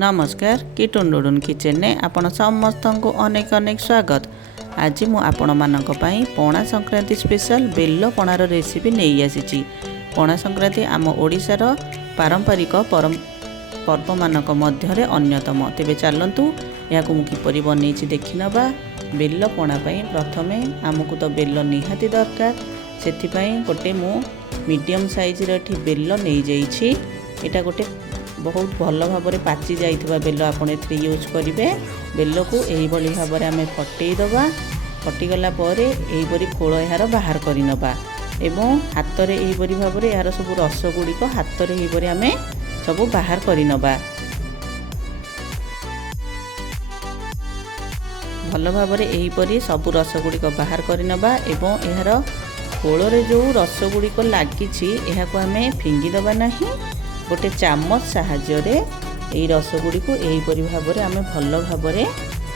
नमस्कार किटुन किचन ने आपण समस्त को अनेक अनेक स्वागत। आज मु आपण मानक पई पणा संक्रांति स्पेशल बेल पणार रेसिपी नहीं आसी। पणा संक्रांति आम ओडिशार पारंपरिक पर्व मानक मध्य अन्यतम। तेबे चलतु या किपरि बनी देखि नबा। बेल पणा पई प्रथमे आमको तो बेल निहाती दरकार। से गोटे मु मीडियम साइज रे बेल नहीं जाइछि। एटा गोटे बहुत भल भाव में पाची जाइथिबा बेल आपण एथि यूज करेंगे। बेल को यही भाव में आम फटईदबा। फटिगला यहीपरी खोल यार बाहर करनबा एवं हाथ में यहीपरी भाव में यार सब रस गुड़िक हाथ में यहीपरी आम सब बाहर करनबा। भल भाव में यहीपरी सब रस गुड़िक बाहर करनबा एवं यार खोल जो रस गुड़िक लगी आम फिंगिदबा नहीं। गोटे चामच साहाय्य यही रस गुड़ी को यहीपरी भाव में आम भल भाव में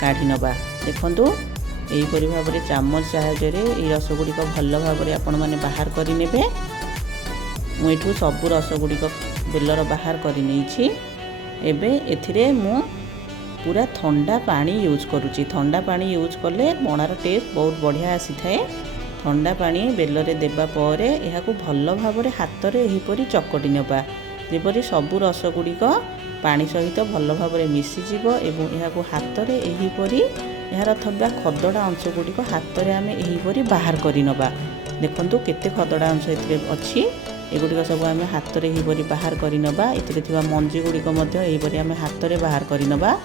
काढ़ी नबा। देखंतु यहीपरी भाव में चामच साहाय्य यही रस गुड़िक भल भाव में आपण मैंने बाहर करने। मुझू सब रस गुड़िक बेलर बाहर करनी। एबे एथिरे मु पूरा ठंडा पानी यूज करुच्ची। ठंडा पानी यूज कले पणार टेस्ट बहुत बढ़िया आसी थाए। ठंडा पानी बेलरे देबा परे एहाकु भल भाव में हाथ में यहीपरी चकटी नबा। जेपरी सबू रस गुड़िक पानी सहित भल भाव में मिसीज एवं यह हाथ में यहीपरी यार थबा खदड़ा अंश गुड़िक हाथ में आम यहीपरी बाहर करनबा। देखंतु केते खदड़ा अंश अच्छी एगुड़िक सब आम हाथ में यहीपरी बाहर करनबा। एथिरे मंजी गुड़िक यहीपरी आम हाथ में बाहर करनबा।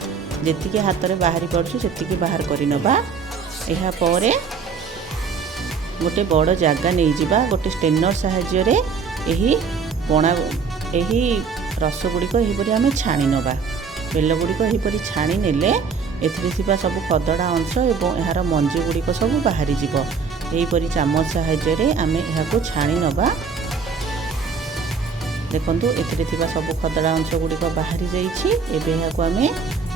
जेतिकी हाथ में बाहरी पड़ुछि सेतिकी बाहर करनबा। एहा परे गोटे बड़ जगह नहीं जिबा। गोटे स्टेनर साहाय्य यही पणा यही रस गुड़िक यहीपरी आम छाणी नबा। बेल गुड़िक यहीपरी छाणी नेले एथिरे सब खदड़ा अंश एवं यार मंजी गुड़िक सब बाहरी जीव। यहीपरी चामच साहाय्य आम यहाँ छाणी नबा। देखंतु एथिरे सब खदड़ा अंश गुड़िक बाहरी जाइछि। एबे यहाँ आम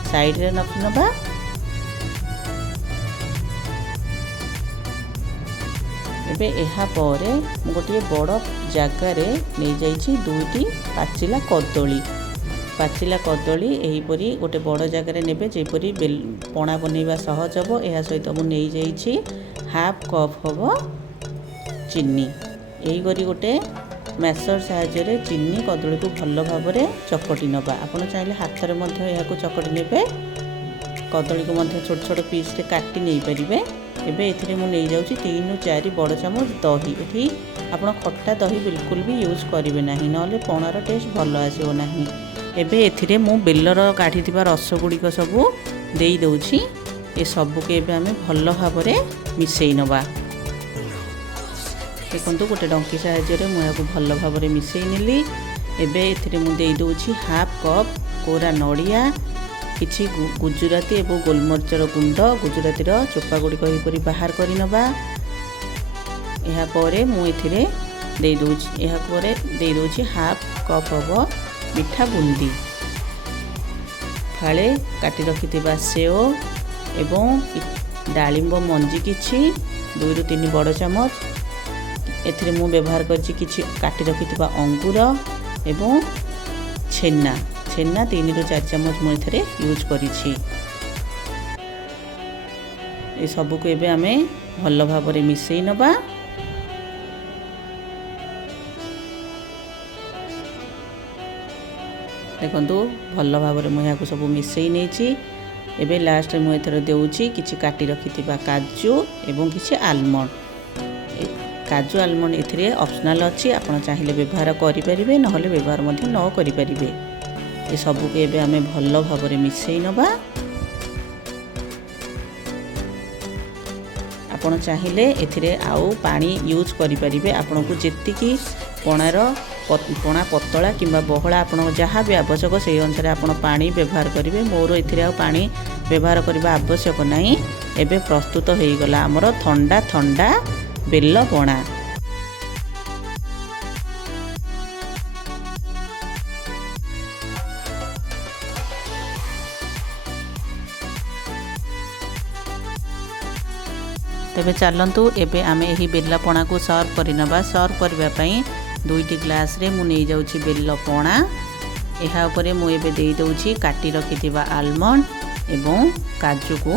साइड रे रखि नबा। एबे एहा परे गोटे बड़ जगार नहीं जाइछि दुईटी पाचिला कदली। पाचिला कदली यहीपरी गोटे बड़ जगार नेबे जेपरी पणा बनैबा सहज हो। यह सहित मु नहीं जाइछि हाफ कप हबो चीनी। यहीपरी गोटे मैसर साहाय्य चीनी कदली को भल भाव में चकटी नबा। आपन चाहिले हाथ में मध्य यहाकू चकटी नेबे। कदली को मध्य छोट छोट पीस रे काटी नहीं परिबे। एबे एथिरे मु नहीं जाउछि 3 ରୁ 4 बड़ चामच दही। एठी आपण खट्टा दही बिल्कुल भी यूज करिवे नाही, नले पणार टेस्ट भल आसीबो नाही। एबे एथिरे मु बेलर काढिथिबा रस गुड़िक सब देई दउछि। ए सब के एबे आमे भल भाव में मिसेई नबा। देखंतु गोटे डंकी साहाय्य मु याकू भल भाव में मिसेई नेली। एबे एथिरे मु देई दउछि हाफ कप कोरा नड़िया, किछि गुजराती एवं गोलमरिचर गुंड, गुजराती चोपा गुड़िक यहीपरी बाहर करनबा। यहाँ परे मु एथिरे देई दउछि हाफ कप हबो मिठा बुंदी, फाळे काटी रखिथिबा सेव एवं डालिंब मंजी किछि 2 ରୁ 3 बड़ चामच। एथिरे मु व्यवहार करछि किछि काटी रखिथिबा अंगूर एवं छेना। छेना 3 ରୁ 4 चामच मु एथरे यूज करिछि। ए सब को एबे आमे भल भाव में मिसेई नबा। देखंतु भल भाव में मुझे यहाँ सब मिसेई नेछि। एबे लास्ट मु एथरे देउछि किछि काटी रखिथिबा काजू एवं किछि आलमंड। काजू आलमंड एथरे ऑप्शनल अछि, आपण चाहिले व्यवहार करि परिबे नहले व्यवहार मध्ये न करि परिबे। ये सब के एबे आमे भल भाव में मिसेई नबा। आपण चाहिले एथिरे आउ पानी यूज करि परिबे। आपण को जेतिकी पणा पतला किंबा बहला आपण जहाँ भी आवश्यक से अनुसार आपण पानी व्यवहार करिवे। मोर एथिरे आउ पानी व्यवहार करबा आवश्यक नहीं। एबे प्रस्तुत हो गला हमर ठंडा ठंडा बेल पणा। तेबे चलतु एबे आमे यही बेल पणा को सर्व करनबा। सर्व करबा पई 2टी ग्लास रे मु नहीं जाउछि बेल पणा। ଏହା ଉପରେ ମୁଁ ଏବେ ଦେଇ ଦଉଛି କାଟି ରଖିଥିବା ଆଲମଣ୍ଡ ଏବଂ କାଜୁକୁ।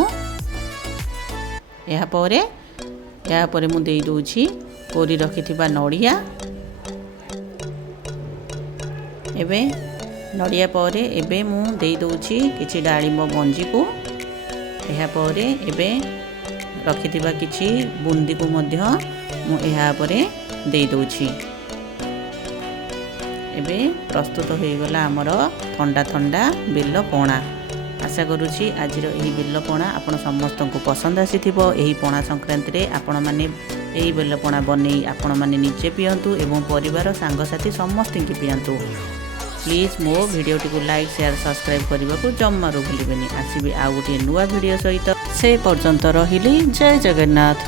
ଏହା ପରେ ମୁଁ ଦେଇ ଦଉଛି କୋରି ରଖିଥିବା ନଡ଼ିଆ। ଏବେ ନଡ଼ିଆ ପରେ ଏବେ ମୁଁ ଦେଇ ଦଉଛି କିଛି ଡାଳିମ୍ବ ମଞ୍ଜିକୁ। ଏହା ପରେ ଏବେ ରଖିଥିବା କିଛି ବୁନ୍ଦିକୁ ମଧ୍ୟ ମୁଁ ଏହା ଉପରେ ଦେଇ ଦଉଛି। ଏବେ ପ୍ରସ୍ତୁତ ହୋଇଗଲା ଆମର ଥଣ୍ଡା ଥଣ୍ଡା ବେଲ ପଣା। ଆଶା କରୁଛି ଆଜିର ଏହି ବେଲ ପଣା ଆପଣ ସମସ୍ତଙ୍କୁ ପସନ୍ଦ ଆସିଥିବ। ଏହି ପଣା ସଂକ୍ରାନ୍ତିରେ ଆପଣମାନେ ଏହି ବେଲ ପଣା ବନେଇ ଆପଣମାନେ ନିଜେ ପିଅନ୍ତୁ ଏବଂ ପରିବାର ସାଙ୍ଗସାଥି ସମସ୍ତଙ୍କୁ ପିଅନ୍ତୁ। ପ୍ଲିଜ୍ ମୋ ଭିଡ଼ିଓଟିକୁ ଲାଇକ୍ ସେୟାର ସବସ୍କ୍ରାଇବ୍ କରିବାକୁ ଜମାରୁ ଭୁଲିବେନି। ଆସିବି ଆଉ ଗୋଟିଏ ନୂଆ ଭିଡ଼ିଓ ସହିତ। ସେ ପର୍ଯ୍ୟନ୍ତ ରହିଲି। ଜୟ ଜଗନ୍ନାଥ।